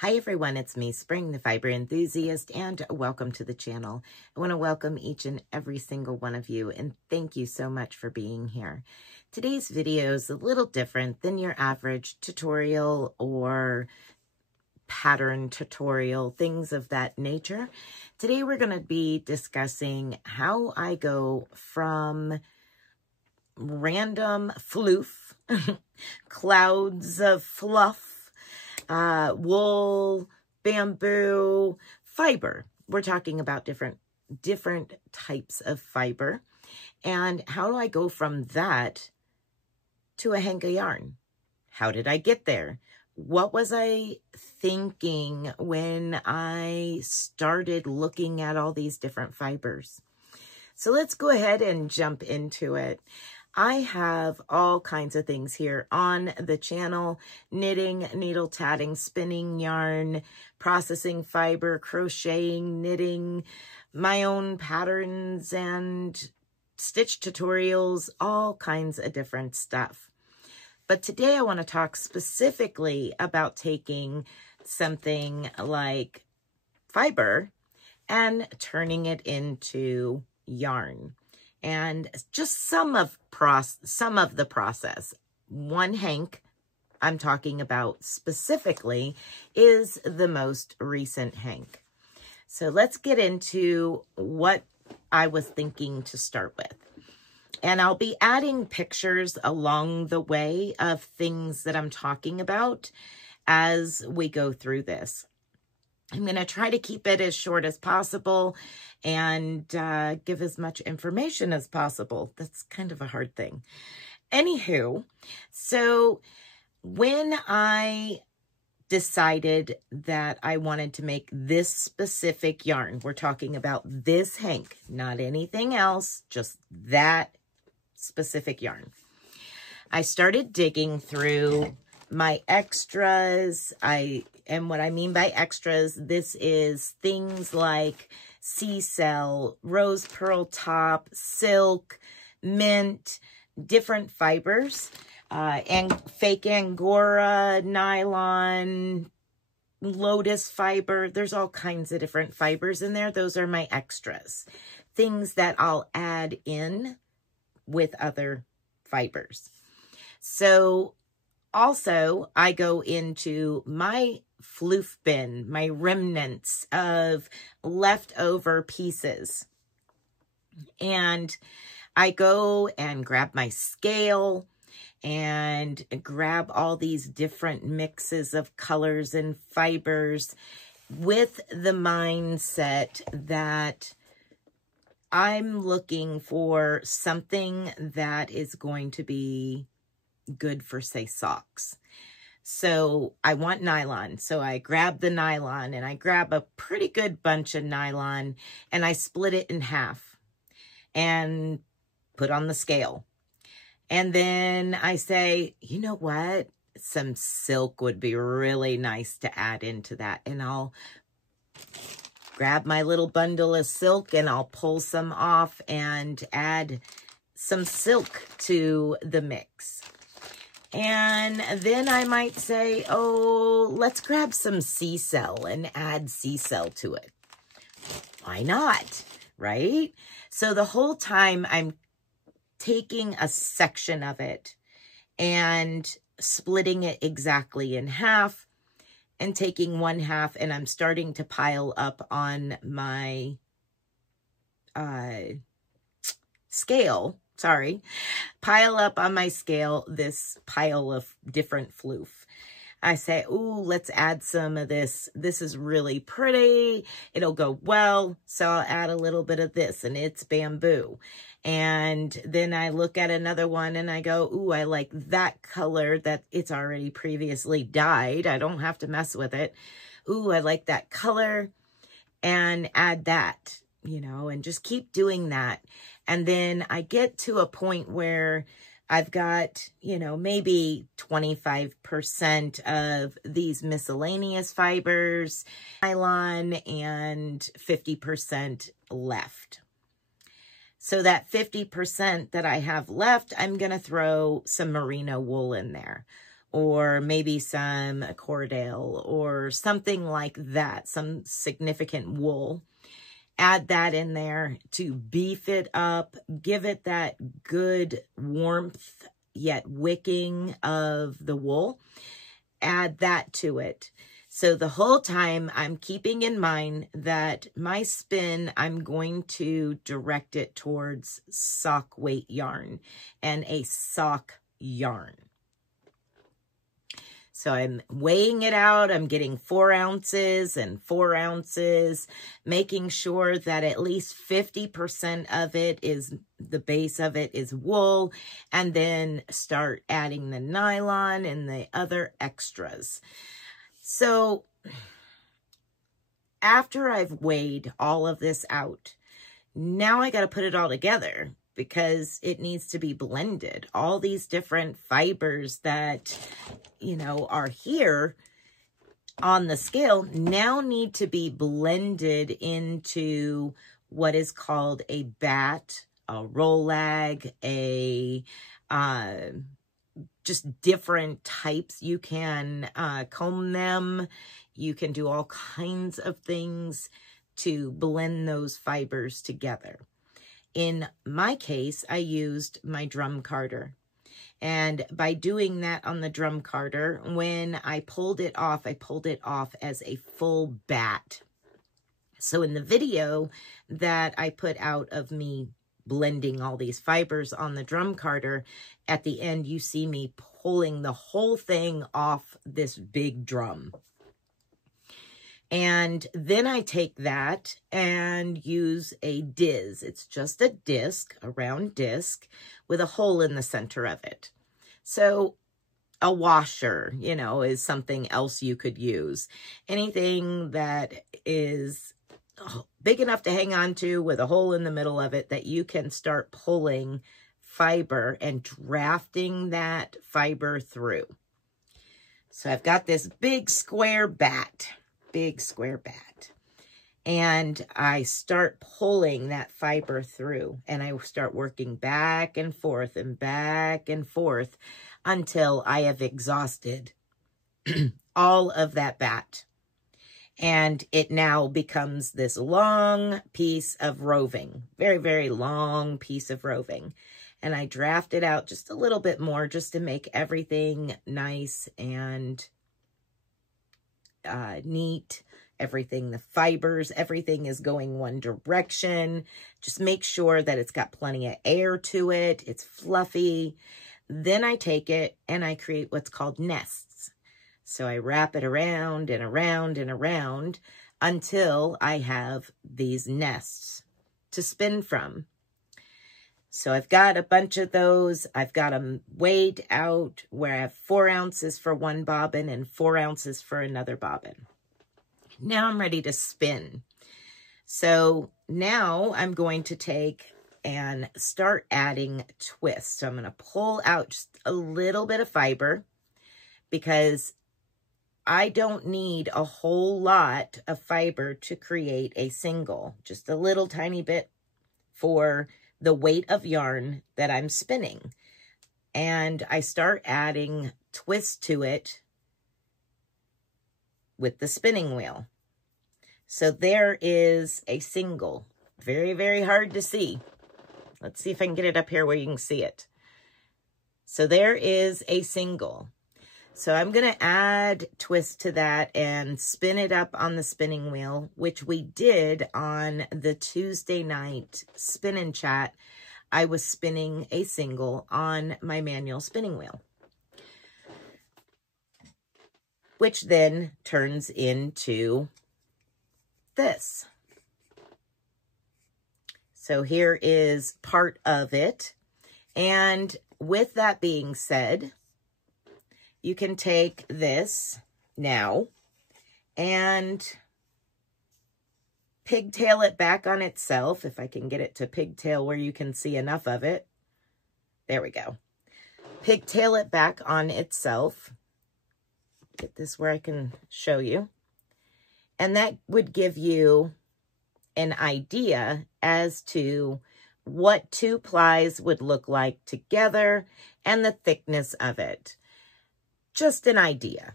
Hi everyone, it's me, Spring, the fiber enthusiast, and welcome to the channel. I want to welcome each and every single one of you, and thank you so much for being here. Today's video is a little different than your average tutorial or pattern tutorial, things of that nature. Today we're going to be discussing how I go from random floof, clouds of fluff, wool, bamboo, fiber. We're talking about different types of fiber. And how do I go from that to a hank of yarn? How did I get there? What was I thinking when I started looking at all these different fibers? So let's go ahead and jump into it. I have all kinds of things here on the channel: knitting, needle tatting, spinning yarn, processing fiber, crocheting, knitting, my own patterns and stitch tutorials, all kinds of different stuff. But today I want to talk specifically about taking something like fiber and turning it into yarn. And just some of the process. One hank I'm talking about specifically is the most recent hank. So let's get into what I was thinking to start with. And I'll be adding pictures along the way of things that I'm talking about as we go through this. I'm going to try to keep it as short as possible and give as much information as possible. That's kind of a hard thing. Anywho, so when I decided that I wanted to make this specific yarn, we're talking about this hank, not anything else, just that specific yarn. I started digging through my extras. And what I mean by extras, this is things like sea cell, rose pearl top, silk, mint, different fibers, and fake angora, nylon, lotus fiber. There's all kinds of different fibers in there. Those are my extras, things that I'll add in with other fibers. So also, I go into my floof bin, my remnants of leftover pieces. And I go and grab my scale and grab all these different mixes of colors and fibers with the mindset that I'm looking for something that is going to be good for, say, socks. So I want nylon. So I grab the nylon and I grab a pretty good bunch of nylon and I split it in half and put on the scale. And then I say, you know what? Some silk would be really nice to add into that. And I'll grab my little bundle of silk and I'll pull some off and add some silk to the mix. And then I might say, oh, let's grab some sea cell and add sea cell to it. Why not, right? So the whole time I'm taking a section of it and splitting it exactly in half and taking one half, and I'm starting to pile up on my pile up on my scale this pile of different floof. I say, ooh, let's add some of this. This is really pretty. It'll go well. So I'll add a little bit of this, and it's bamboo. And then I look at another one and I go, ooh, I like that color that it's already previously dyed. I don't have to mess with it. Ooh, I like that color, and add that, you know, and just keep doing that. And then I get to a point where I've got, you know, maybe 25% of these miscellaneous fibers, nylon, and 50% left. So that 50% that I have left, I'm going to throw some merino wool in there. or maybe some cordale or something like that, some significant wool. Add that in there to beef it up, give it that good warmth yet wicking of the wool. Add that to it. So the whole time I'm keeping in mind that my spin, I'm going to direct it towards sock weight yarn and a sock yarn. So I'm weighing it out. I'm getting 4 ounces and 4 ounces, making sure that at least 50% of it is, the base of it is wool, and then start adding the nylon and the other extras. So after I've weighed all of this out, now I got to put it all together, because it needs to be blended. All these different fibers that, you know, are here on the scale now need to be blended into what is called a bat, a roll lag, just different types. You can comb them. You can do all kinds of things to blend those fibers together. In my case, I used my drum carder. And by doing that on the drum carder, when I pulled it off as a full bat. So in the video that I put out of me blending all these fibers on the drum carder, at the end you see me pulling the whole thing off this big drum. And then I take that and use a diz. It's just a disc, a round disc with a hole in the center of it. So a washer, you know, is something else you could use. Anything that is big enough to hang on to with a hole in the middle of it that you can start pulling fiber and drafting that fiber through. So I've got this big square bat. And I start pulling that fiber through, and I start working back and forth until I have exhausted all of that bat. And it now becomes this long piece of roving, very, very long piece of roving. And I draft it out just a little bit more just to make everything nice and neat. Everything, the fibers, everything is going one direction. Just make sure that it's got plenty of air to it. It's fluffy. Then I take it and I create what's called nests. So I wrap it around and around and around until I have these nests to spin from. So I've got a bunch of those. I've got them weighed out where I have 4 ounces for one bobbin and 4 ounces for another bobbin. Now I'm ready to spin. So now I'm going to take and start adding twists. So I'm going to pull out just a little bit of fiber because I don't need a whole lot of fiber to create a single. Just a little tiny bit for the weight of yarn that I'm spinning. And I start adding twists to it with the spinning wheel. So there is a single. Very, very hard to see. Let's see if I can get it up here where you can see it. So there is a single. So I'm going to add twist to that and spin it up on the spinning wheel, which we did on the Tuesday night spin and chat. I was spinning a single on my manual spinning wheel, which then turns into this. So here is part of it. And with that being said, you can take this now and pigtail it back on itself. If I can get it to pigtail where you can see enough of it. There we go. Pigtail it back on itself. Get this where I can show you. And that would give you an idea as to what 2 plies would look like together and the thickness of it. just an idea.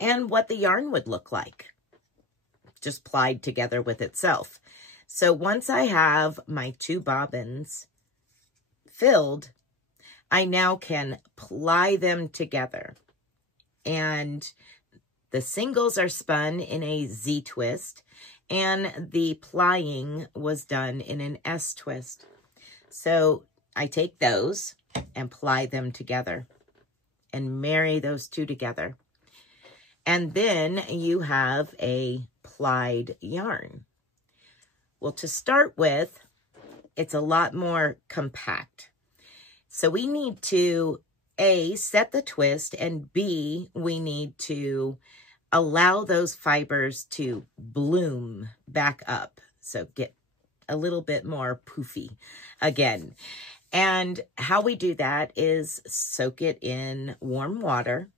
And what the yarn would look like, just plied together with itself. So once I have my 2 bobbins filled, I now can ply them together. And the singles are spun in a Z twist, and the plying was done in an S twist. So I take those and ply them together and marry those 2 together. And then you have a plied yarn. Well, to start with, it's a lot more compact. So we need to, A, set the twist, and B, we need to allow those fibers to bloom back up. So get a little bit more poofy again. And how we do that is soak it in warm water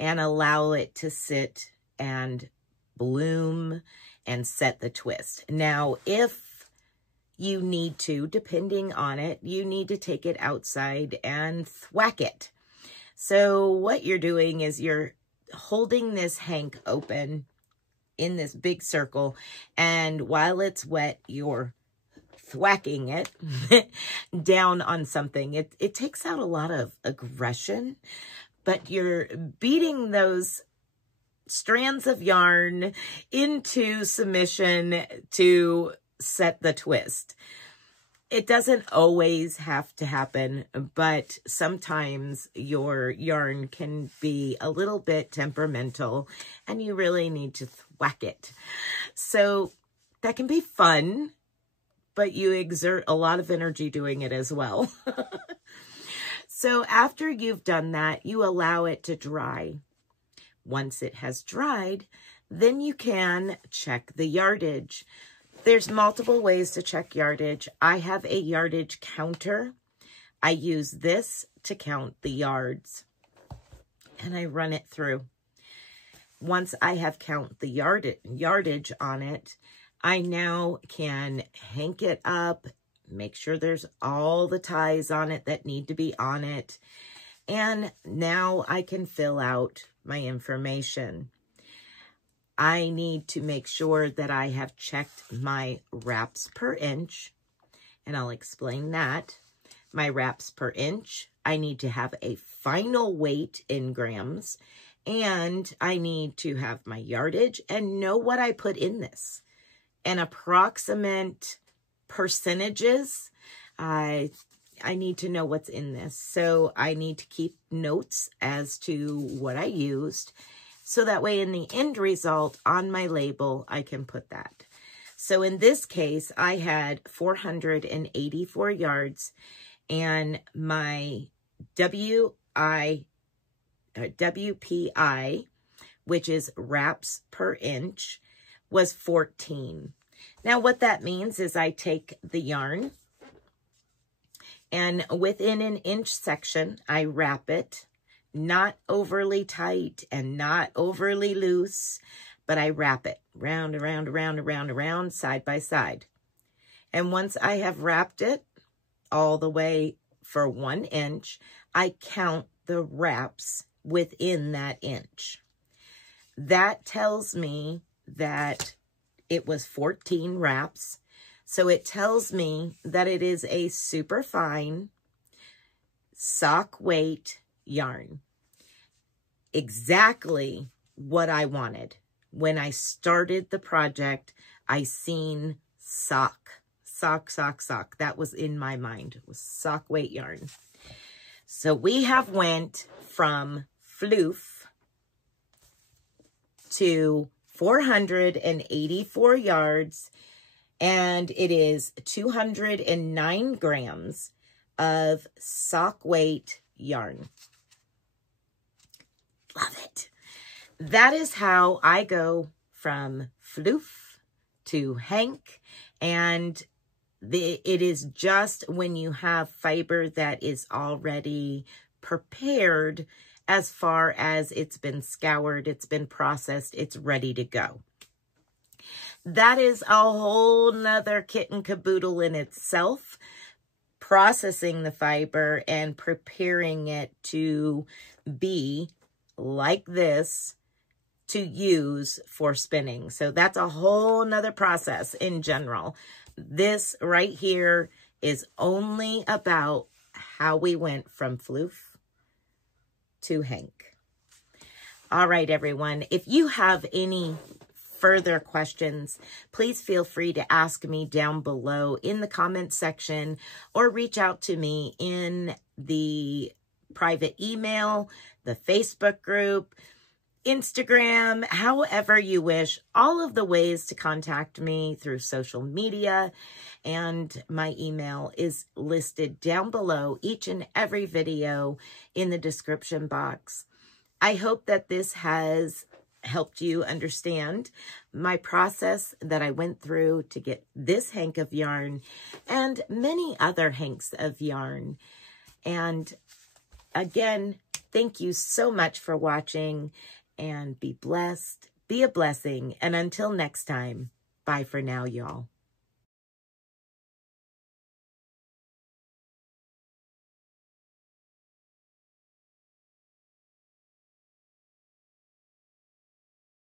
and allow it to sit and bloom and set the twist. Now, if you need to, depending on it, you need to take it outside and thwack it. So what you're doing is you're holding this hank open in this big circle, and while it's wet, you're thwacking it down on something. It takes out a lot of aggression, but you're beating those strands of yarn into submission to set the twist. It doesn't always have to happen, but sometimes your yarn can be a little bit temperamental and you really need to thwack it. So that can be fun, but you exert a lot of energy doing it as well. So after you've done that, you allow it to dry. Once it has dried, then you can check the yardage. There's multiple ways to check yardage. I have a yardage counter. I use this to count the yards, and I run it through. Once I have count the yardage on it, I now can hank it up, make sure there's all the ties on it that need to be on it, and now I can fill out my information. I need to make sure that I have checked my wraps per inch, and I'll explain that. My wraps per inch, I need to have a final weight in grams, and I need to have my yardage and know what I put in this. And approximate percentages, I need to know what's in this. So I need to keep notes as to what I used, so that way in the end result on my label, I can put that. So in this case, I had 484 yards, and my WPI, which is wraps per inch, was 14. Now what that means is I take the yarn, and within an inch section, I wrap it, not overly tight and not overly loose, but I wrap it round, around, around, around, around, side by side. And once I have wrapped it all the way for 1 inch, I count the wraps within that inch. That tells me that it was 14 wraps. So it tells me that it is a super fine sock weight yarn. Exactly what I wanted. When I started the project, I seen sock. That was in my mind. It was sock weight yarn. So we have went from Floof to 484 yards, and it is 209 grams of sock weight yarn. Love it. That is how I go from Floof to hank, and it is just when you have fiber that is already prepared, as far as it's been scoured, it's been processed, it's ready to go. That is a whole nother kit and caboodle in itself. processing the fiber and preparing it to be like this to use for spinning. So that's a whole nother process in general. This right here is only about how we went from Floof to Hank. All right, everyone. If you have any further questions, please feel free to ask me down below in the comment section or reach out to me in the private email, the Facebook group, Instagram, however you wish. All of the ways to contact me through social media and my email is listed down below each and every video in the description box. I hope that this has helped you understand my process that I went through to get this hank of yarn and many other hanks of yarn. And again, thank you so much for watching, and be blessed, be a blessing, and until next time, bye for now, y'all.